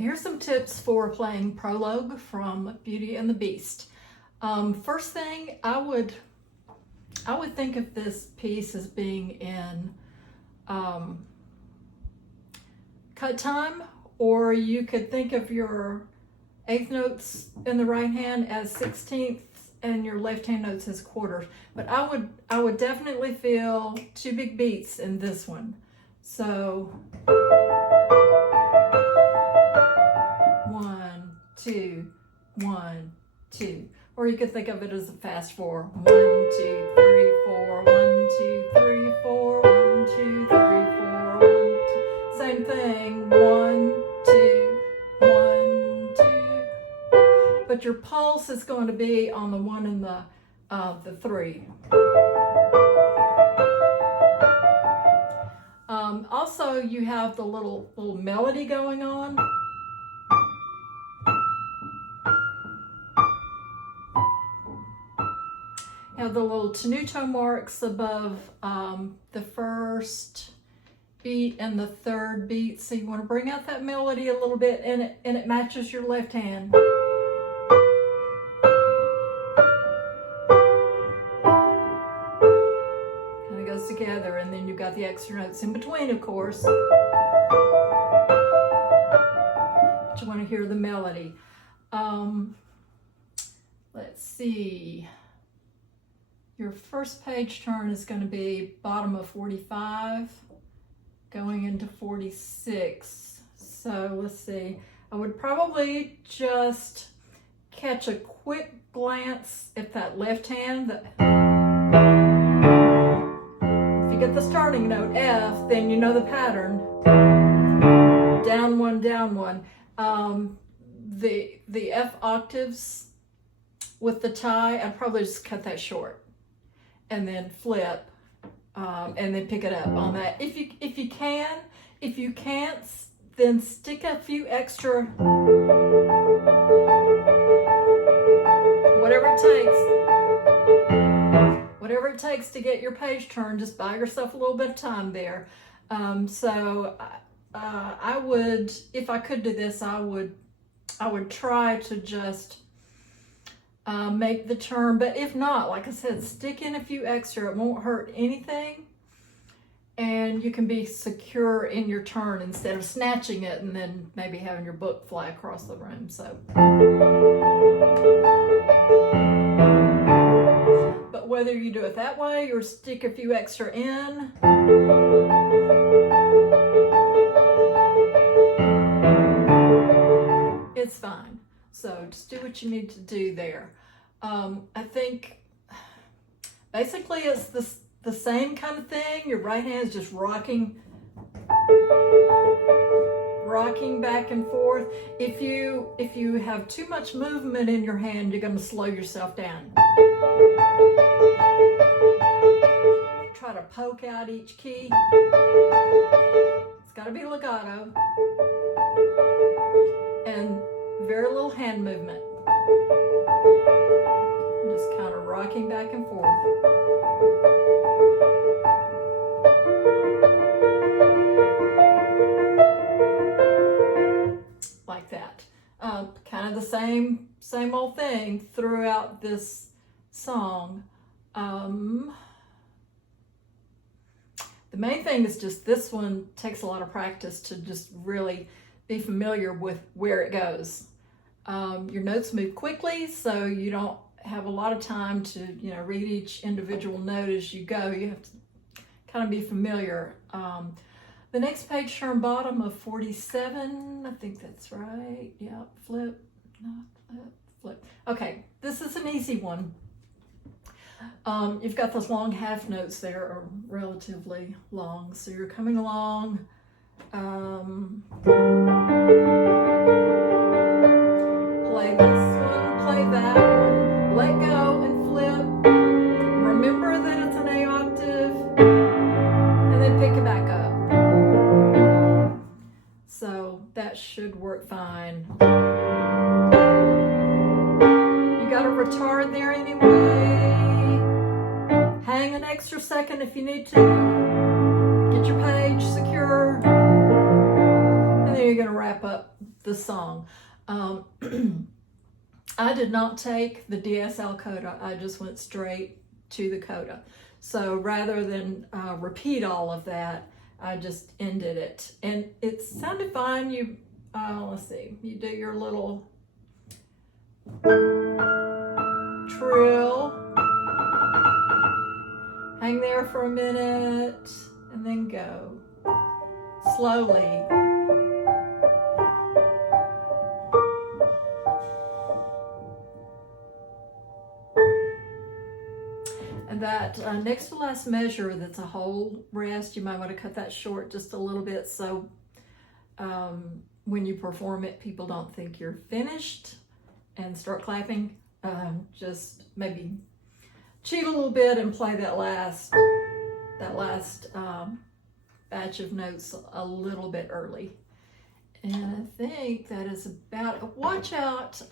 here's some tips for playing Prologue from Beauty and the Beast. First thing, I would think of this piece as being in cut time, or you could think of your eighth notes in the right hand as 16ths and your left hand notes as quarters. But I would definitely feel two big beats in this one. So 1, 2, 1, 2. Or you could think of it as a fast 4. 1, 2, 3, 4. 1, 2, 3, 4. 1, 2, 3, 4. 1, 2. Same thing. 1, 2, 1, 2. But your pulse is going to be on the 1 and the 3. Also, you have the little melody going on. You have the little tenuto marks above the first beat and the third beat. So you want to bring out that melody a little bit, and it matches your left hand. Kind of goes together, and then you've got the extra notes in between, of course. But you want to hear the melody. Let's see. Your first page turn is going to be bottom of 45, going into 46. So let's see. I would probably just catch a quick glance at that left hand. If you get the starting note F, then you know the pattern. Down one, down one. The F octaves with the tie, I'd probably just cut that short. And then flip, and then pick it up on that. If you can. If you can't, then stick a few extra, whatever it takes to get your page turned. Just buy yourself a little bit of time there. So I would, if I could do this, I would try to just make the turn, but if not, like I said, stick in a few extra. It won't hurt anything, and you can be secure in your turn instead of snatching it and then maybe having your book fly across the room. So, but whether you do it that way or stick a few extra in, it's fine. So just do what you need to do there. I think basically it's the same kind of thing. Your right hand is just rocking back and forth. If you have too much movement in your hand, you're going to slow yourself down. Try to poke out each key. It's got to be legato. And very little hand movement. Just kind of rocking back and forth. Like that. Kind of the same old thing throughout this song. The main thing is just this one takes a lot of practice to just really be familiar with where it goes. Your notes move quickly, so you don't have a lot of time to read each individual note as you go. You have to kind of be familiar. The next page turn, bottom of 47. I think that's right. Yeah, flip, not flip, flip. Okay, this is an easy one. You've got those long half notes there, are relatively long, so you're coming along. Play this one, play that one, let go and flip. Remember that it's an A octave, and then pick it back up. So that should work fine. You got a retard there anyway. Hang an extra second if you need to. Get your page secure. And then you're going to wrap up the the song. I did not take the DSL coda. I just went straight to the coda. So rather than repeat all of that, I just ended it. And it sounded fine. You, let's see, you do your little trill, hang there for a minute, and then go slowly. And that next to last measure, that's a whole rest. You might want to cut that short just a little bit so when you perform it, people don't think you're finished and start clapping. Just maybe cheat a little bit and play that last batch of notes a little bit early. And I think that is about, watch out,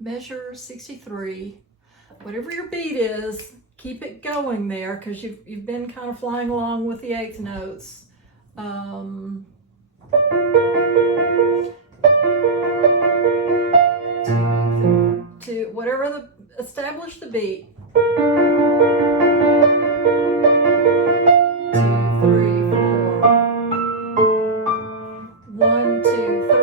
measure 63, whatever your beat is, keep it going there, because you've been kind of flying along with the eighth notes. To whatever establish the beat. 2, 3, 4. 1, 2, 3, 4. 1, 2, 3,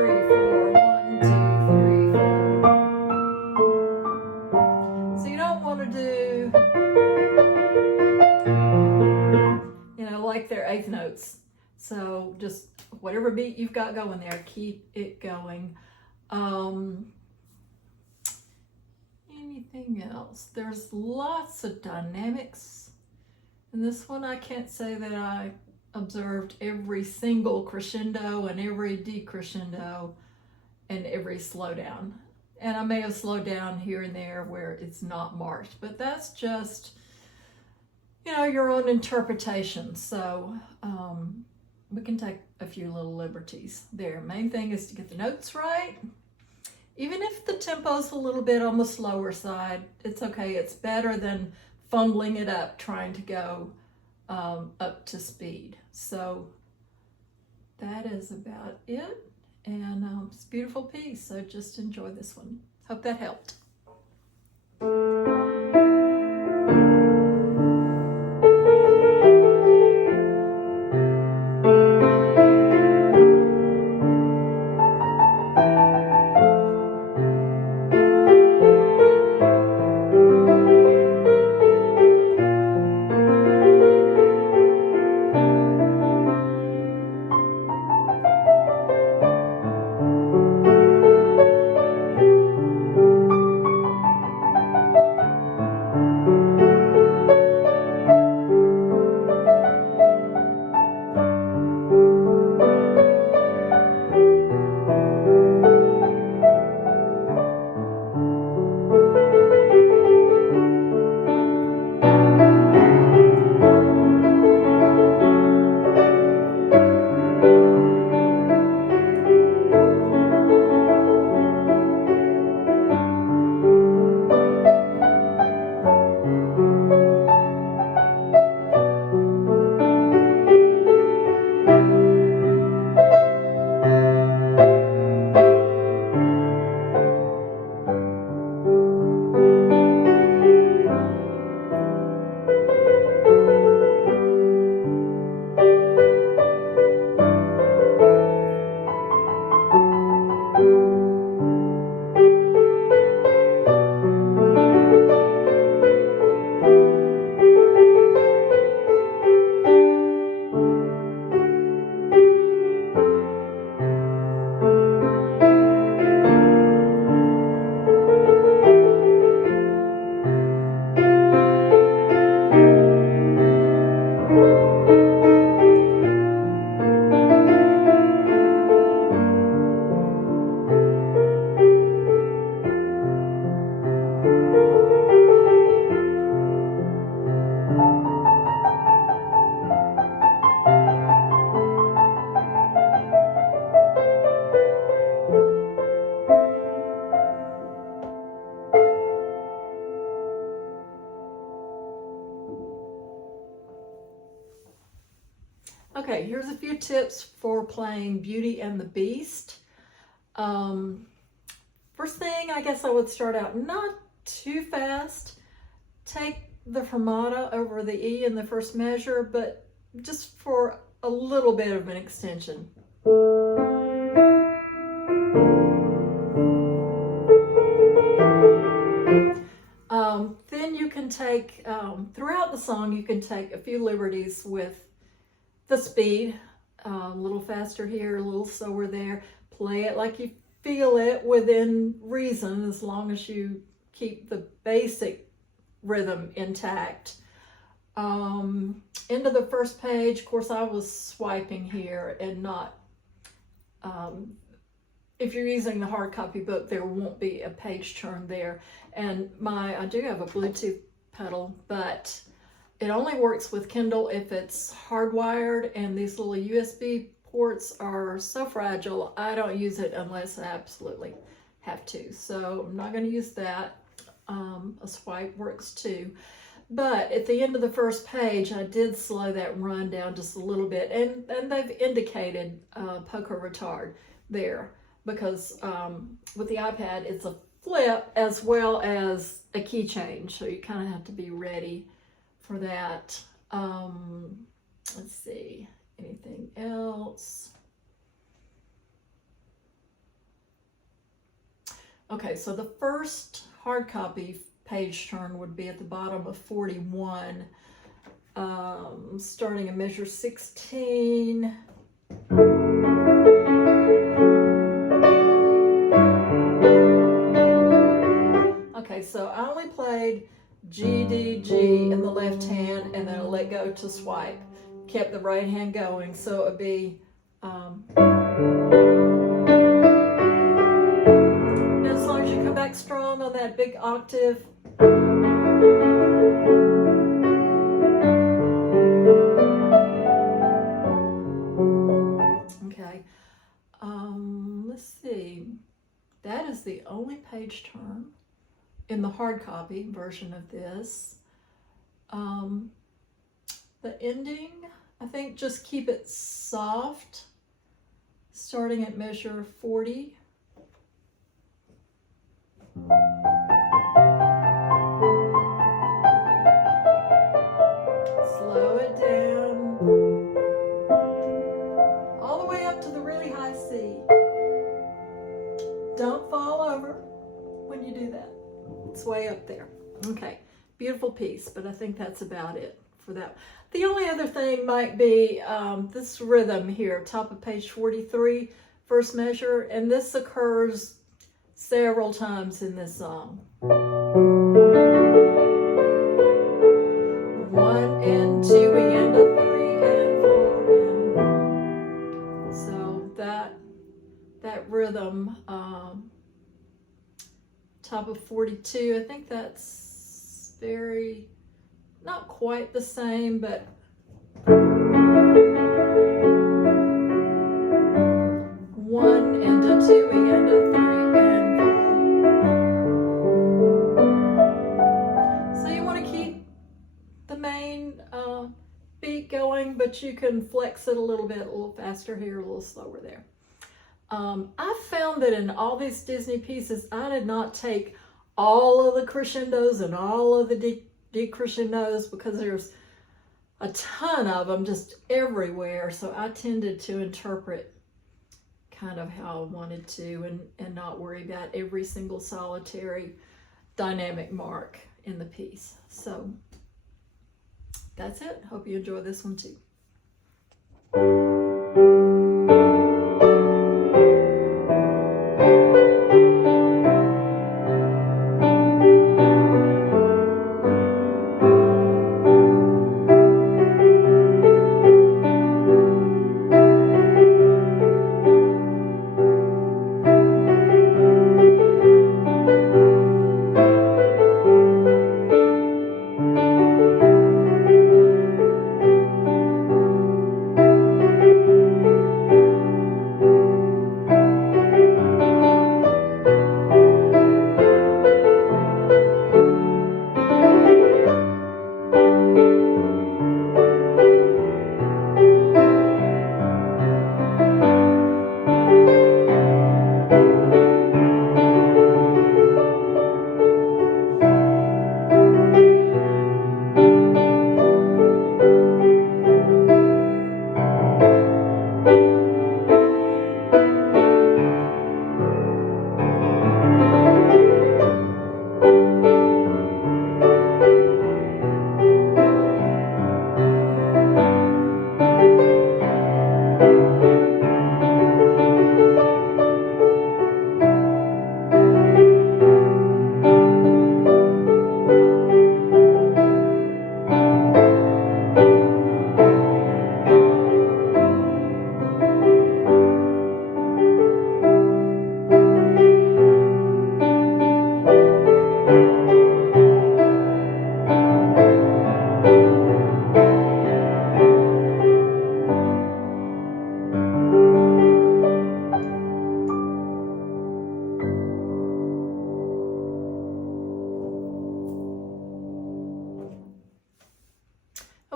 4. So you don't want to do, like their eighth notes. So just whatever beat you've got going there, keep it going. Anything else? There's lots of dynamics. And this one, I can't say that I observed every single crescendo and every decrescendo and every slowdown. And I may have slowed down here and there where it's not marked, but that's just, your own interpretation. So we can take a few little liberties there. Main thing is to get the notes right. Even if the tempo's a little bit on the slower side, it's okay. It's better than fumbling it up trying to go up to speed. So that is about it. And it's a beautiful piece. So just enjoy this one. Hope that helped. Okay, here's a few tips for playing Beauty and the Beast. First thing, I guess I would start out not too fast. Take the fermata over the E in the first measure, but just for a little bit of an extension. Then you can take, throughout the song, you can take a few liberties with the speed, a little faster here, a little slower there. Play it like you feel it within reason, as long as you keep the basic rhythm intact. Into the first page, of course, I was swiping here and not, if you're using the hard copy book, there won't be a page turn there. And I do have a Bluetooth pedal, but it only works with Kindle if it's hardwired, and these little USB ports are so fragile, I don't use it unless I absolutely have to. So I'm not going to use that. A swipe works too. But at the end of the first page, I did slow that run down just a little bit, and they've indicated poker retard there, because with the iPad, it's a flip as well as a key change, so you kind of have to be ready for that. Let's see, anything else? Okay, so the first hard copy page turn would be at the bottom of 41, starting in measure 16. Okay, so I only played G, D, G in the left hand, and then I let go to swipe. Kept the right hand going, so it would be as long as you come back strong on that big octave. Okay, let's see. That is the only page turn in the hard copy version of this. The ending, I think just keep it soft, starting at measure 40. Slow it down, all the way up to the really high C. Don't fall over when you do that. It's way up there. Okay, beautiful piece, but I think that's about it for that. The only other thing might be this rhythm here, top of page 43, first measure, and this occurs several times in this song. 1 and 2 and a 3 and 4 and so that rhythm, top of 42, I think that's very, not quite the same, but one and a 2 and a 3 and 4. So you want to keep the main beat going, but you can flex it a little bit, a little faster here, a little slower there. I found that in all these Disney pieces, I did not take all of the crescendos and all of the decrescendos, because there's a ton of them just everywhere. So I tended to interpret kind of how I wanted to, and not worry about every single solitary dynamic mark in the piece. So that's it. Hope you enjoy this one too.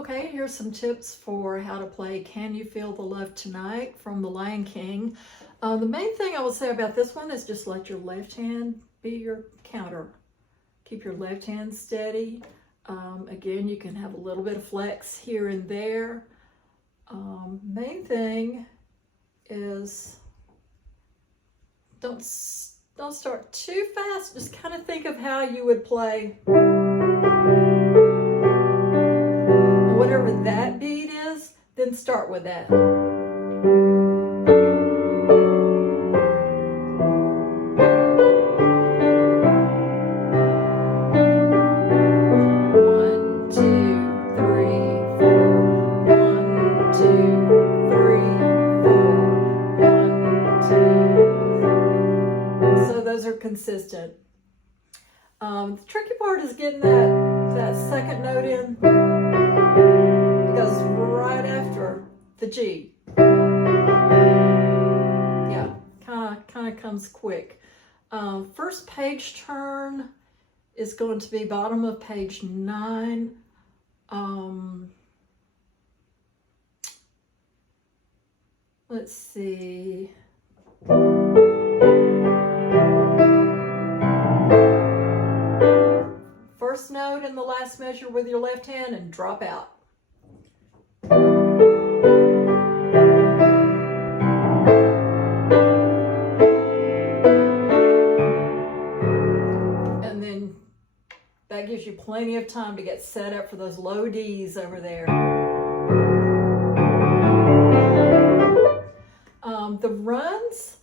Okay, here's some tips for how to play Can You Feel the Love Tonight from The Lion King. The main thing I will say about this one is just let your left hand be your counter. Keep your left hand steady. Again, you can have a little bit of flex here and there. Main thing is don't start too fast. Just kind of think of how you would play. And whatever that beat is, then start with that. Consistent. The tricky part is getting that second note in. It goes right after the G. Yeah, kind of comes quick. First page turn is going to be bottom of page 9. Let's see. First note in the last measure with your left hand and drop out. And then that gives you plenty of time to get set up for those low Ds over there. The runs,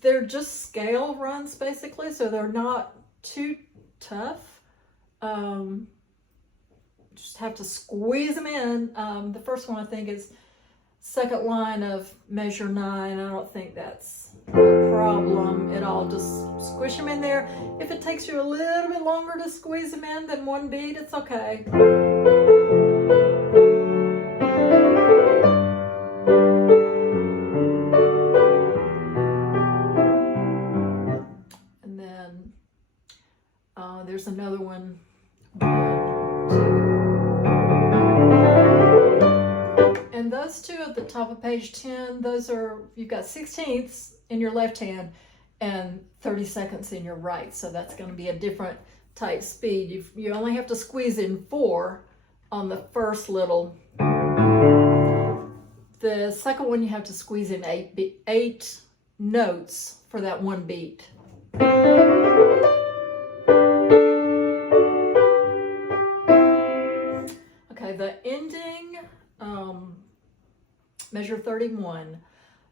they're just scale runs basically, so they're not too tough. Just have to squeeze them in. The first one I think is second line of measure 9. I don't think that's a problem at all. Just squish them in there. If it takes you a little bit longer to squeeze them in than one beat, it's okay. And then there's another one. 1, 2. And those two at the top of page 10, those are, you've got 16ths in your left hand and 32nds in your right. So that's going to be a different type speed. You only have to squeeze in 4 on the first little. The second one you have to squeeze in 8 notes for that one beat. The ending, measure 31.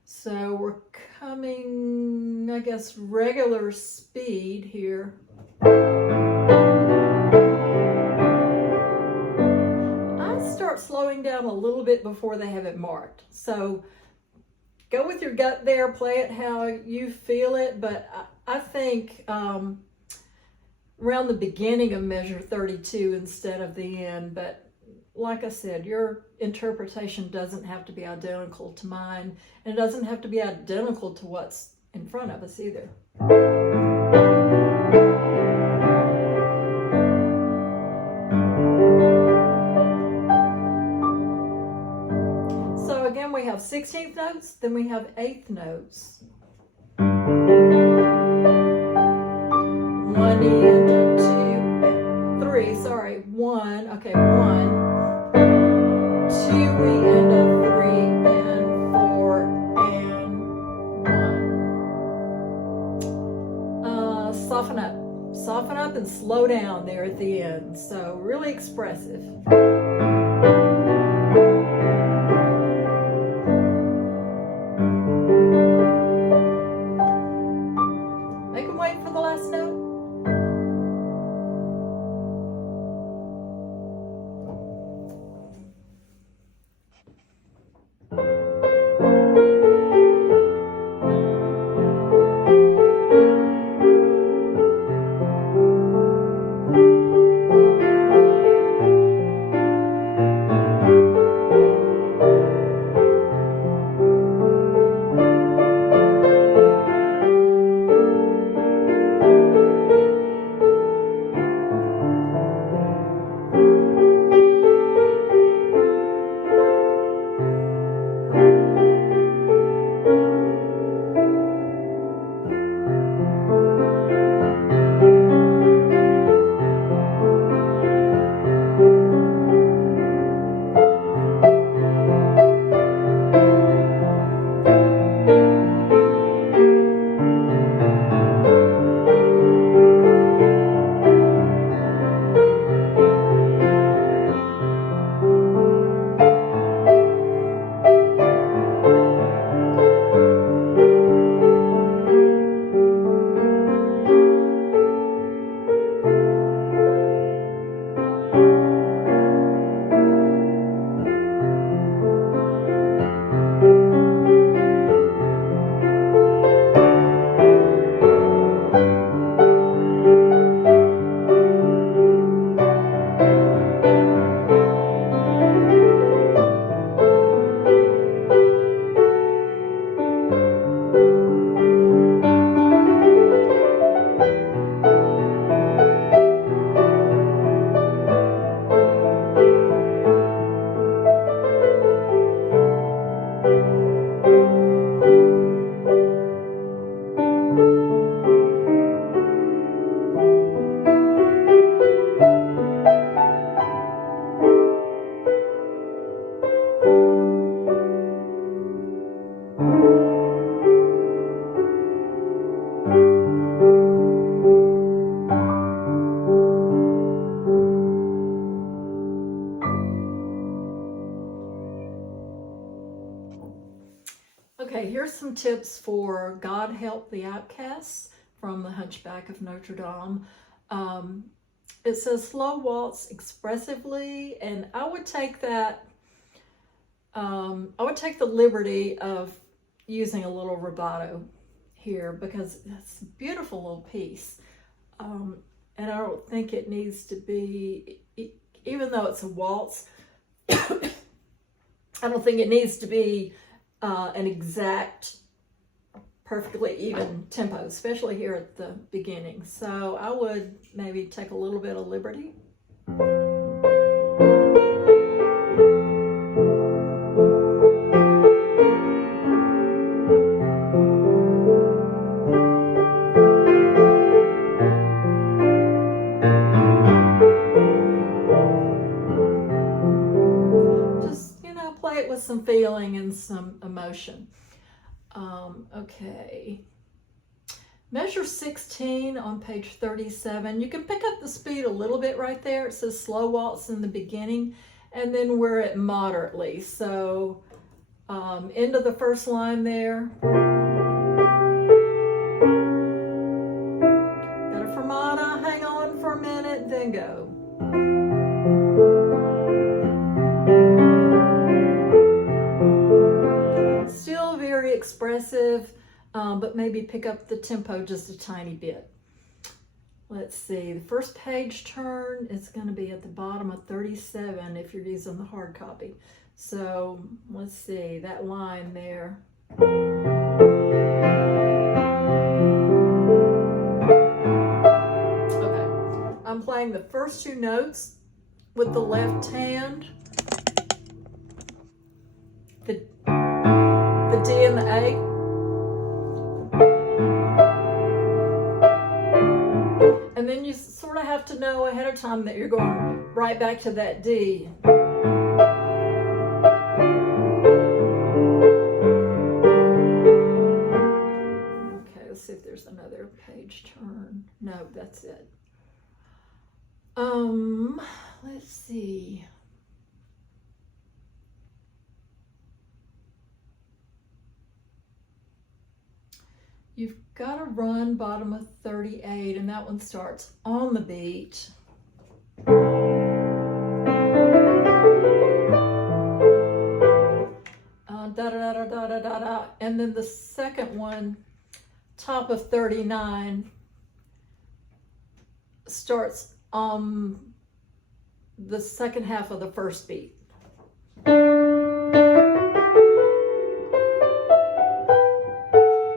So we're coming, I guess, regular speed here. I start slowing down a little bit before they have it marked. So go with your gut there, play it how you feel it, but I think around the beginning of measure 32 instead of the end, but like I said, your interpretation doesn't have to be identical to mine, and it doesn't have to be identical to what's in front of us either. So again, we have 16th notes, then we have 8th notes. 1 and 2, 3, sorry, 1, okay, 1. 2, we end up 3 and 4 and 1. Soften up and slow down there at the end. So really expressive. Make them wait for the last note. here's some tips for God Help the Outcasts from The Hunchback of Notre Dame. It says slow waltz expressively, and I would take that, I would take the liberty of using a little rubato here because it's a beautiful little piece. And I don't think it needs to be, even though it's a waltz, I don't think it needs to be an exact, perfectly even tempo, especially here at the beginning. So I would maybe take a little bit of liberty. Just, play it with some feeling and some emotion. Okay. Measure 16 on page 37. You can pick up the speed a little bit right there. It says slow waltz in the beginning, and then we're at moderately. So end of the first line there. Got a fermata, hang on for a minute, then go. Still very expressive, but maybe pick up the tempo just a tiny bit. Let's see, the first page turn is going to be at the bottom of 37 if you're using the hard copy. So let's see, that line there. Okay, I'm playing the first two notes with the left hand. The D and the A. And then you sort of have to know ahead of time that you're going right back to that D. Okay, let's see if there's another page turn. No, that's it. Let's see. You've got to run bottom of 38, and that one starts on the beat. Da da da da da da da, and then the second one, top of 39, starts on the second half of the first beat.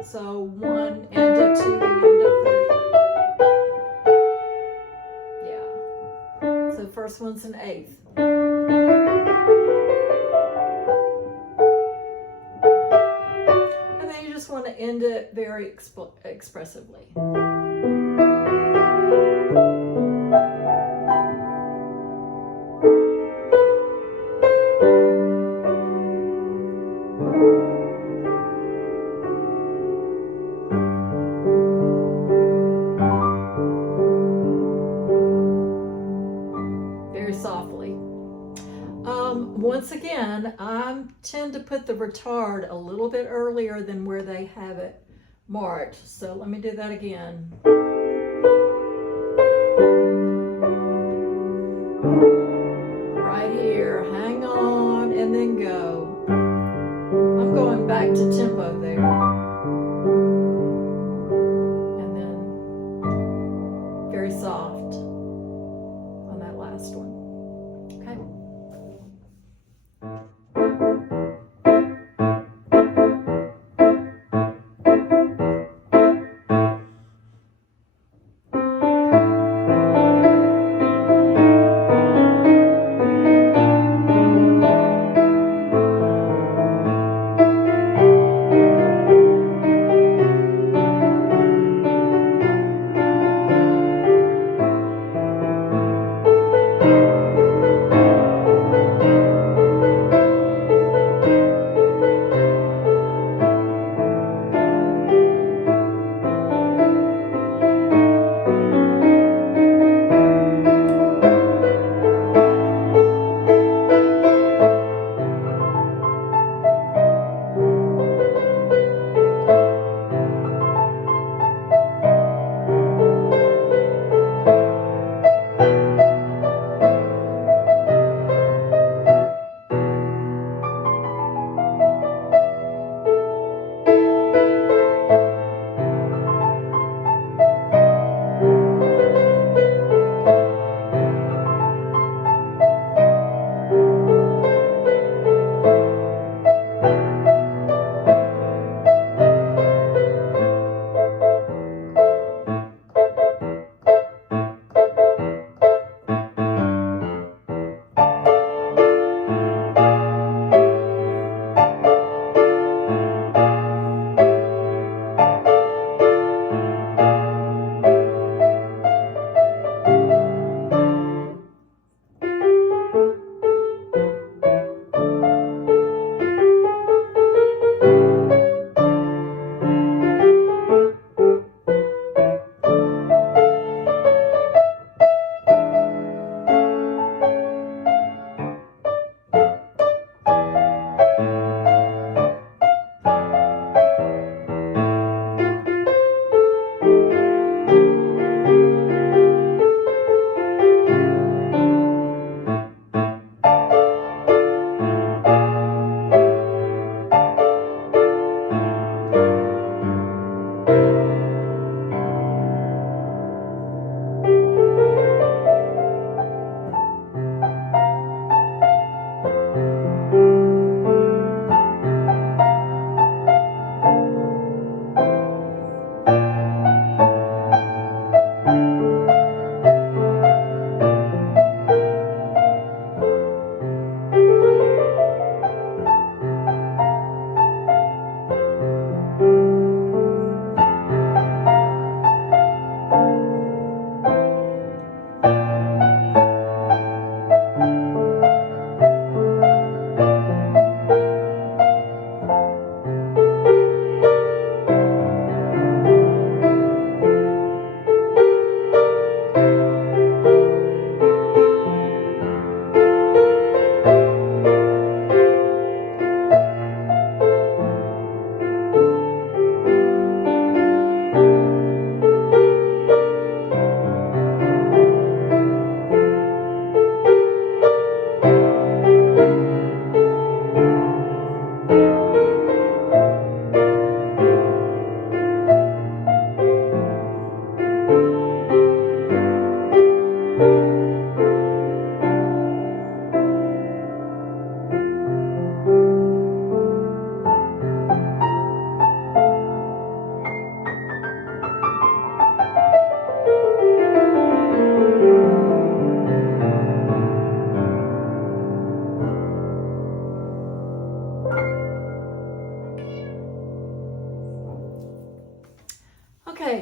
So 1 and a 2 and a 3. Yeah. So the first one's an eighth. And then you just want to end it very expressively. Once again, I tend to put the retard a little bit earlier than where they have it marked. So let me do that again. Right here, hang on, and then go. I'm going back to tempo there. And then very soft on that last one. Okay.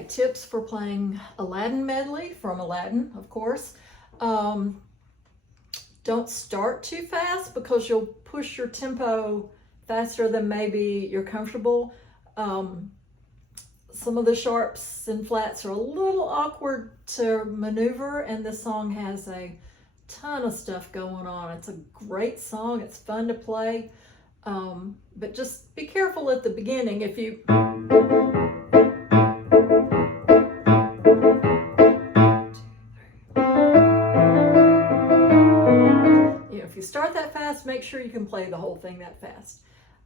Okay, tips for playing Aladdin medley from Aladdin, of course. Don't start too fast because you'll push your tempo faster than maybe you're comfortable. Some of the sharps and flats are a little awkward to maneuver, and this song has a ton of stuff going on. It's a great song. It's fun to play, but just be careful at the beginning. If you if you start that fast, make sure you can play the whole thing that fast.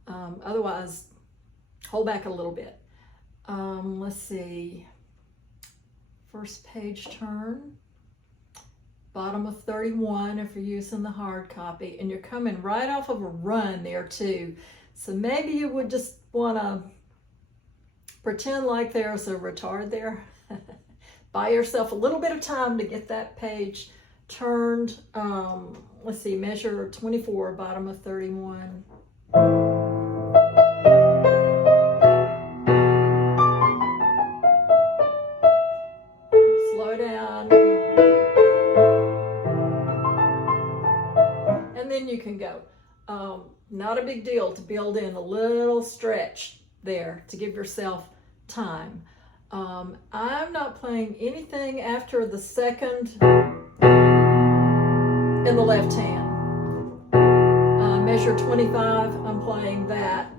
Otherwise, hold back a little bit. Let's see. First page turn. Bottom of 31 if you're using the hard copy. And you're coming right off of a run there too. So maybe you would just want to pretend like there's a retard there. Buy yourself a little bit of time to get that page turned. Let's see, measure 24, bottom of 31. Slow down. And then you can go. Not a big deal to build in a little stretch there to give yourself time. I'm not playing anything after the second in the left hand. Measure 25, I'm playing that.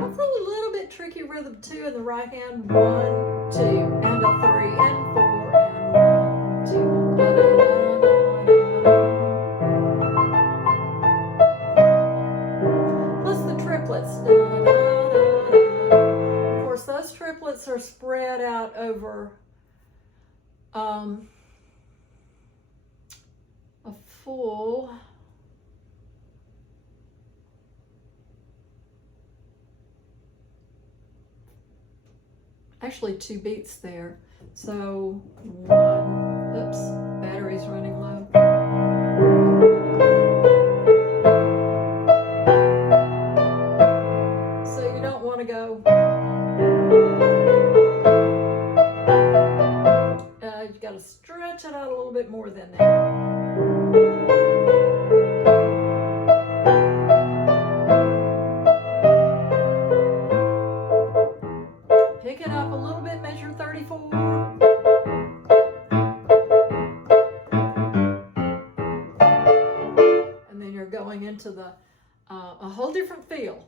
That's a little bit tricky rhythm too in the right hand. 1, 2, and a 3, and 4, and 1, 2. Da, da, da. Of course, those triplets are spread out over a full actually 2 beats there. So 1, oops, battery's running low. So you don't want to go. You've got to stretch it out a little bit more than that. Pick it up a little bit, measure 34. And then you're going into the a whole different feel.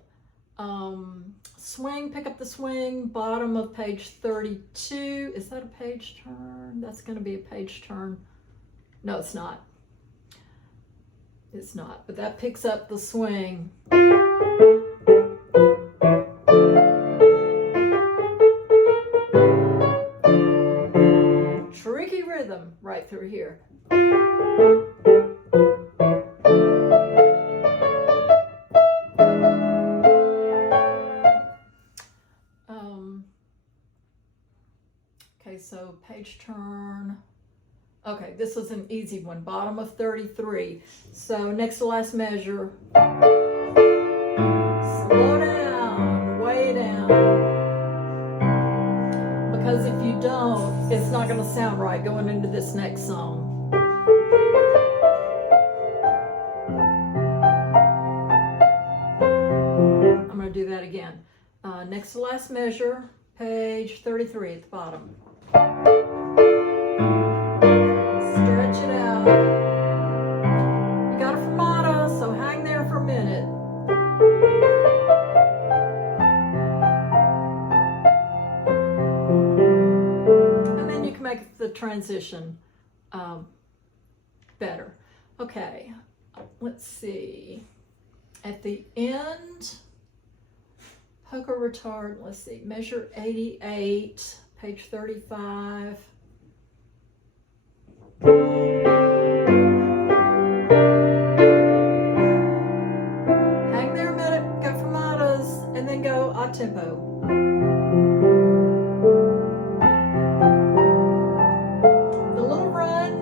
Swing, pick up the swing, bottom of page 32. Is that a page turn? That's going to be a page turn. No, it's not. It's not, but that picks up the swing. Tricky rhythm right through here. Okay, so page turn. Okay, this was an easy one, bottom of 33. So next to last measure. Slow down, way down. Because if you don't, it's not going to sound right going into this next song. I'm going to do that again. Next to last measure, page 33 at the bottom. Stretch it out. You got a fermata, so hang there for a minute. And then you can make the transition better. Okay, let's see. At the end, poker retard, let's see, measure 88, page 35. Hang there a minute, go fermatas, and then go a tempo. The little run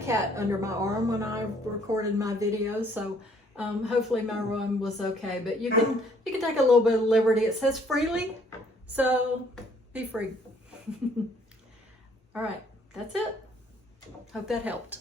a cat under my arm when I recorded my video, so hopefully my run was okay. But you can take a little bit of liberty. It says freely, so be free. All right, that's it. Hope that helped.